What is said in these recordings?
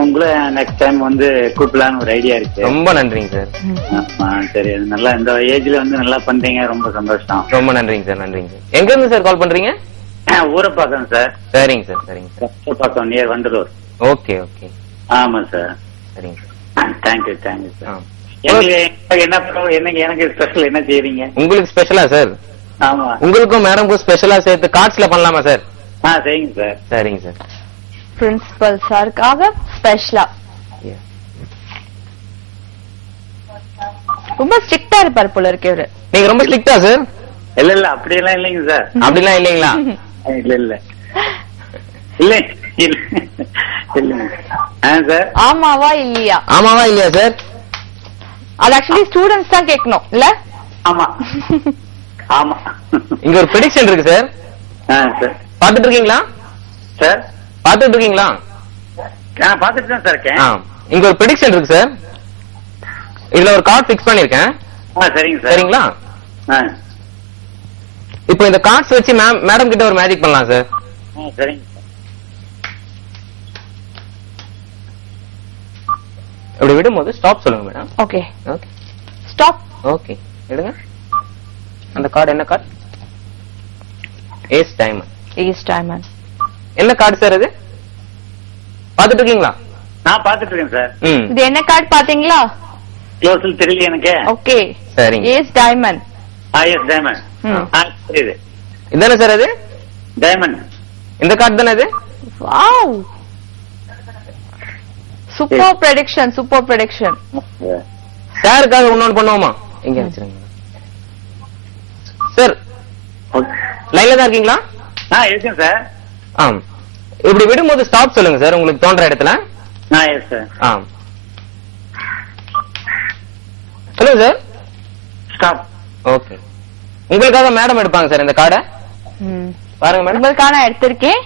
உங்களை next time வந்து கூப்பிடலான்னு ஒரு ஐடியா இருக்கு. ரொம்ப நன்றிங்க சார். ஆமா சரி, நல்லா இந்த ஏஜ்ல வந்து நல்லா பண்றீங்க, ரொம்ப சந்தோஷம். ரொம்ப நன்றிங்க சார். நன்றிங்க சார். எங்க இருந்து சார் கால் பண்றீங்க? ஊரப்பாக்கம் சார். சரிங்க சார். சரிங்க sir. Urapakkam near Vandalur. Okay okay. ஆமா சார். சரிங்க சார். Thank you thank you sir. எனக்கு ஸ்பெஷல் என்ன செய்றீங்க? உங்களுக்கு ஸ்பெஷலா சார்? ஆமா, உங்களுக்கும் மேடம்க்கும் ஸ்பெஷலா சேர்த்து கார்ட்ஸ்ல பண்ணலாமா சார்? சரிங்க சார். சரிங்க சார். பிரின்சிபல் சாருக்காக ஸ்பெஷலா. ரொம்ப ஸ்ட்ரிக்ட்டா இருப்பாரு போல இருக்கு இவரு. நீங்க ரொம்ப ஸ்ட்ரிக்ட்டா சார்? இல்ல இல்ல, அப்படியெல்லாம் இல்லைங்க சார். அப்படிலாம் இல்லைங்களா? இல்ல இல்ல இல்ல இல்ல சார். ஆமாவா இல்லையா? ஆமாவா இல்லையா சார்? அது ஆக்சுவலி ஸ்டூடெண்ட்ஸ் தான் கேட்கணும் இல்ல? ஆமா ஆமா. இங்க ஒரு ப்ரெடிக்ஷன் இருக்கு சார். சார் பாத்துட்டு இருக்கீங்களா சார்? பாத்துட்டு இருக்கீங்களா? பாத்துட்டு தான் சார் இருக்கேன். இங்க ஒரு ப்ரெடிக்ஷன் இருக்கு சார். இதுல ஒரு கார்டு பிக்ஸ் பண்ணிருக்கேன். சரிங்க சார். சரிங்களா? இப்போ இந்த கார்ட்ஸ் வச்சு மேடம் கிட்ட ஒரு மேஜிக் பண்ணலாம் சார். சரிங்க சார். இப்படி விடும்போது ஸ்டாப் சொல்லுங்க madam. Okay okay stop. Okay எடுங்க. அந்த கார்டு என்ன card? Ace diamond. Ace diamond. என்ன கார்டு சார் அது? பாத்துட்டு இருக்கீங்களா? நான் பாத்துட்டு இருக்கேன் சார். இது என்ன கார்டு பாத்தீங்களா? க்ளோஸ்ல தெரியல எனக்கு. ஓகே சரிங்க. Ace diamond. Ace diamond. தெரியுது. இதானே சார் அது? டைமண்ட். இந்த கார்டு தானே அது? Wow, super prediction, super prediction. சாருக்காக இன்னொன்னு பண்ணுவோமா? எங்க வச்சிருங்க சார். லைன்ல தான் இருக்கீங்களா? இருக்கேன் சார். இப்படி விடும்போது ஸ்டாப் சொல்லுங்க சார், உங்களுக்கு தோன்ற இடத்துல. Yes sir. சொல்லுங்க சார். ஸ்டாப். ஓகே. உங்களுக்காக மேடம் எடுப்பாங்க சார் இந்த கார்டை. பாருங்க மேடம். உங்களுக்காக நான் எடுத்திருக்கேன்.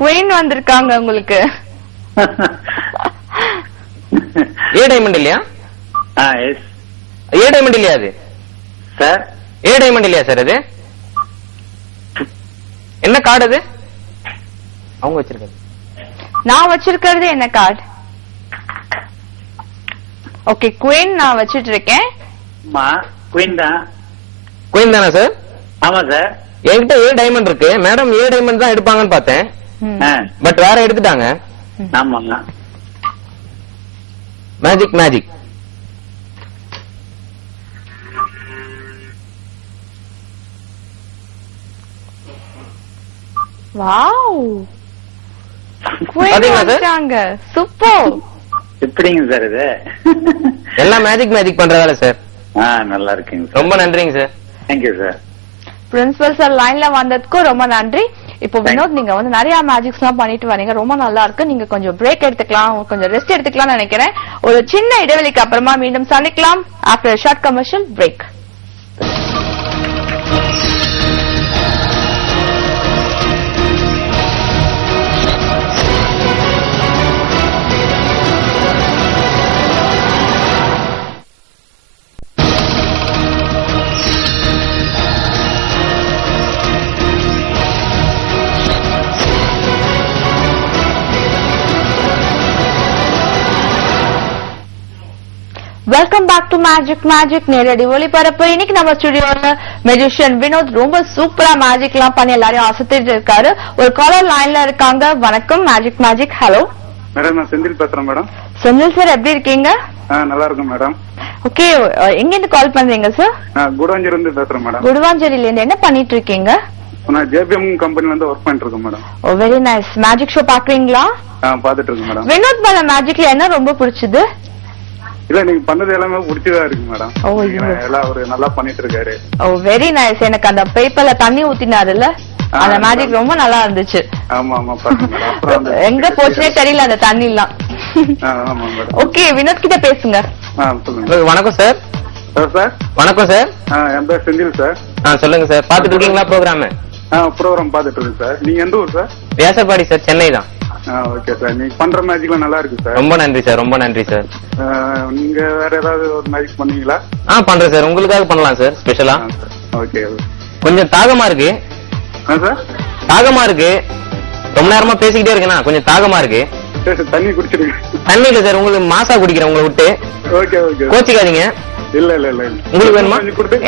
குயின் வந்திருக்காங்க உங்களுக்கு. ஏ டைமண்ட் இல்லையா? எஸ். ஏ டைமண்ட் இல்லையா அது சார்? ஏ டைமண்ட் இல்லையா சார் அது? என்ன கார்டு அது? அவங்க வச்சிருக்காரு. நான் வச்சிருக்கிறது என்ன கார்டு? ஓகே குயின் நான் வச்சிட்டு இருக்கேன். குயின் தான். குயின் தானே சார்? ஆமா சார். என்கிட்ட ஏ டைமண்ட் இருக்கு. மேடம் ஏ டைமண்ட் தான் எடுப்பாங்கன்னு பார்த்தேன், பட் வேற எடுத்துட்டாங்க. ஆமாங்க. Magic magic. வாவ், குயின் வந்தாங்க. சூப்பர். எப்படிங்க சார் இது? எல்லாம் மேஜிக் மேஜிக் பண்ற வேலை சார். நல்லா இருக்குங்க. ரொம்ப நன்றிங்க sir. Thank you sir. Principal sir லைன்ல வந்ததுக்கு ரொம்ப நன்றி. இப்போ வினோத், நீங்க வந்து நிறைய மேஜிக்ஸ் எல்லாம் பண்ணிட்டு வரீங்க, ரொம்ப நல்லா இருக்கு. நீங்க கொஞ்சம் பிரேக் எடுத்துக்கலாம், கொஞ்சம் ரெஸ்ட் எடுத்துக்கலாம் நினைக்கிறேன். ஒரு சின்ன இடைவெளிக்கு அப்புறமா மீண்டும் சந்திக்கலாம். After short commercial break. Welcome back to magic magic நேரடி ஒளிபரப்பு. இன்னைக்கு நம்ம ஸ்டுடியோல மெஜிஷியன் வினோத் ரொம்ப சூப்பரா மேஜிக் எல்லாம் பண்ணி எல்லாரையும் அசத்திட்டு இருக்காரு. ஒரு காலர் லைன்ல இருக்காங்க. வணக்கம் மேஜிக் மேஜிக். ஹலோ மேடம், நான் செந்தில் பேசுறேன் மேடம். செந்தில் சார் எப்படி இருக்கீங்க? நல்லா இருக்கும் மேடம். ஓகே, எங்க இருந்து கால் பண்றீங்க சார்? குடவாஞ்சேரியில இருந்து பேசுறேன் மேடம். குடவாஞ்சேரியில இருந்து என்ன பண்ணிட்டு இருக்கீங்க? நான் ஜேபிஎம் கம்பெனில இருந்து ஒர்க் பண்ணிட்டு இருக்கேன் மேடம். ஓ வெரி நைஸ். மேஜிக் ஷோ பாக்குறீங்களா? பாத்துட்டு இருக்கேன் மேடம். வினோத் பண்ண மேஜிக்ல என்ன ரொம்ப பிடிச்சது? இல்ல, நீங்க பண்ணது எல்லாமே பிடிச்சதா இருக்கு மேடம். எல்லாம் அவரு நல்லா பண்ணிட்டு இருக்காரு. ஓ வெரி நைஸ். எனக்கு அந்த பேப்பர்ல தண்ணி ஊத்தினாருல்ல, அந்த மேஜிக் ரொம்ப நல்லா இருந்துச்சு. ஆமா ஆமா பாருங்க மேடம். எங்க போச்சுனே தெரியல அந்த தண்ணி எல்லாம். ஆமா மேடம். ஓகே, வினோத் கிட்ட பேசுங்க. சொல்லுங்க. வணக்கம் சார். சார் வணக்கம் சார். என் பேர் செந்தில் சார். சொல்லுங்க சார். பாத்துட்டு இருக்கீங்களா ப்ரோக்ராம்? ப்ரோக்ராம் பாத்துட்டு இருக்கேன் சார். நீங்க எந்த ஊர் சார்? வியாசர்பாடி சார், சென்னை தான். Okay sir. நீங்க பண்ற மேஜிக்லாம் நல்லா இருக்கு சார். ரொம்ப நன்றி சார். ரொம்ப நன்றி சார். நீங்க வேற ஏதாவது ஒரு மேஜிக் பண்ணீங்களா? பண்றேன் சார். உங்களுக்காக பண்ணலாம் சார் ஸ்பெஷலா. ஓகே. கொஞ்சம் தாகமா இருக்கு சார். தாகமா இருக்கு. ரொம்ப நேரமா பேசிக்கிட்டே இருக்கேனா, கொஞ்சம் தாகமா இருக்கு. சரி தண்ணி குடிச்சிருங்க. தண்ணி இல்ல சார், உங்களுக்கு மாசா குடிக்கிறேன் உங்களை விட்டு. Okay okay. கோச்சிக்காதீங்க. இல்ல இல்ல இல்ல. உங்களுக்கு வேணுமா?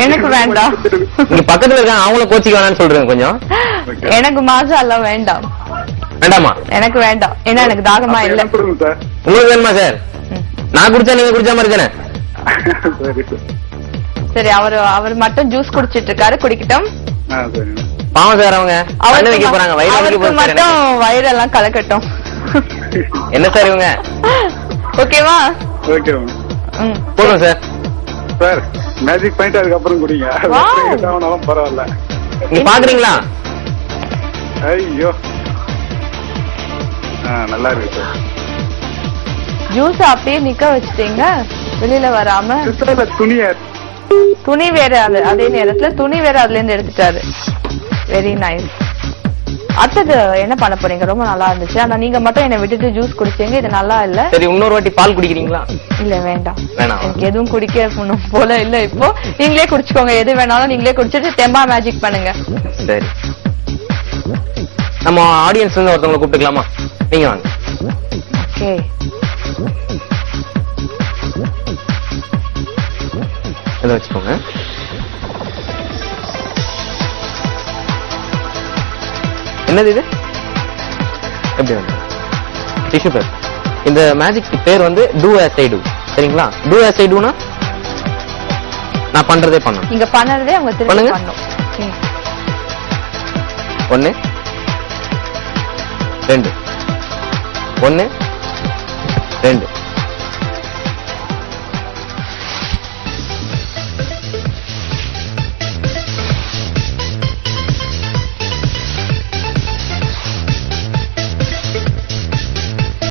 எனக்கு வேண்டாம். இங்க பக்கத்துல இருக்காங்க, அவங்கள கோச்சிக்க வேணாம்னு சொல்றேன் கொஞ்சம். எனக்கு மாசா எல்லாம் வேண்டாம். வேண்டாமா? எனக்கு வேண்டாம், ஏன்னா எனக்கு தாகமா இல்ல. சார் உங்களுக்கு வேணுமா சார்? நான் குடிச்சா நீங்க குடிச்ச மாதிரி தானே? சரி சரி, அவர் மட்டும் ஜூஸ் குடிச்சிட்டு இருக்காரு, குடிக்கட்டும். சரி. பாவம் சார், அவங்க கண்ணு வைக்க போறாங்க, வயிறு வைக்க அவருக்கு போறாங்க. மட்டும் வயிறெல்லாம் கலக்கட்டும். என்ன சார் இவங்க? ஓகேவா? ஓகே போதும் சார். சார் மேஜிக் பாயிண்ட் அதுக்கப்புறம் குடிங்க. ஆனாலும் பரவாயில்ல. நீங்க பாக்குறீங்களா? ஐயோ நல்லா இருக்கு சார். ஜூஸ் அப்படியே நிக்க வச்சுட்டீங்க, வெளியில வராம. துணி வேற, அதே நேரத்துல துணி வேற அதுல இருந்து எடுத்துட்டாரு. Very nice. அடுத்தது என்ன பண்ண போறீங்க? ரொம்ப நல்லா இருந்துச்சு, ஆனா நீங்க மட்டும் என்ன விட்டுட்டு ஜூஸ் குடிச்சீங்க, இது நல்லா இல்ல. சரி, இன்னொரு வாட்டி பால் குடிக்கிறீங்களா? இல்ல வேண்டாம், எனக்கு எதுவும் குடிக்க போல இல்ல. இப்போ நீங்களே குடிச்சுக்கோங்க, எது வேணாலும் நீங்களே குடிச்சிட்டு தெம்பா மேஜிக் பண்ணுங்க. சரி, நம்ம ஆடியன்ஸ் வந்து ஒருத்தவங்களை கூப்பிட்டுக்கலாமா? நீங்க வாங்க. ஓகே, இதை வச்சுக்கோங்க. என்னது இது? எப்படி வந்து டிஷ்யூ பேப்பர். இந்த மேஜிக் பேர் வந்து டூ as I do. சரிங்களா? டூ as I do னா நான் பண்றதே பண்ணணும். நீங்க பண்ணறதே அவங்க திருப்பி பண்ணணும். ஓகே, 1 2 1 2